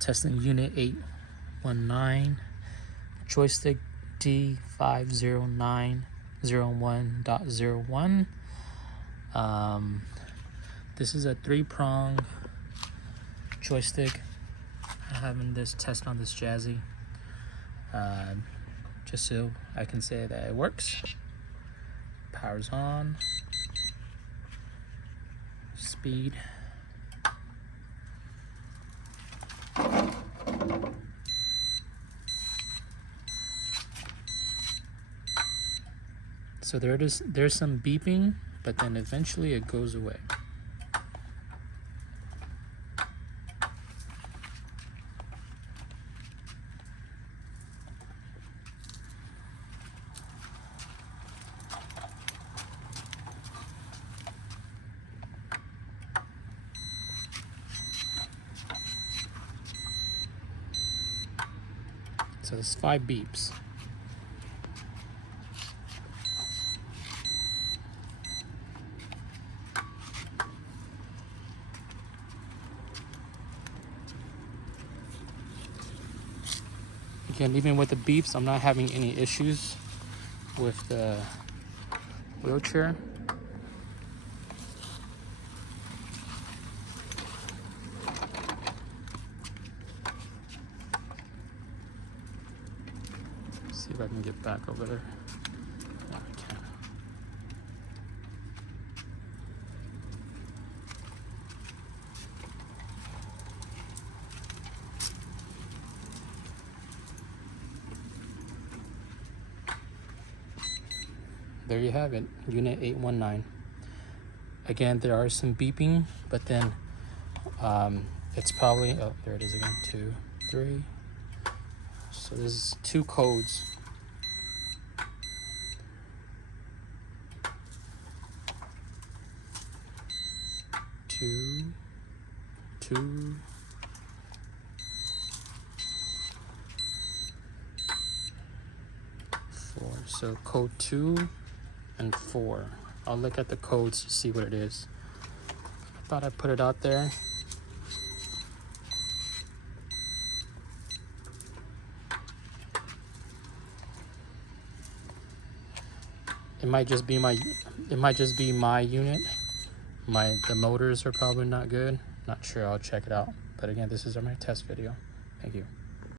Testing unit 819, joystick D50901.01. This is a 3-prong joystick. I'm having this test on this Jazzy, just so I can say that it works. Power's on. Speed. So there's some beeping, but then eventually it goes away. So it's 5 beeps. Again, even with the beeps, I'm not having any issues with the wheelchair. See if I can get back over there. No, I can't. There you have it, unit 819. Again, there are some beeping, but then it's probably, oh, there it is again, 2, 3. So there's 2 codes. Two. Four. So code 2 and 4. I'll look at the codes to see what it is. I thought I put it out there. It might just be my unit. The motors are probably not good. Not sure, I'll check it out. But again, this is my test video. Thank you.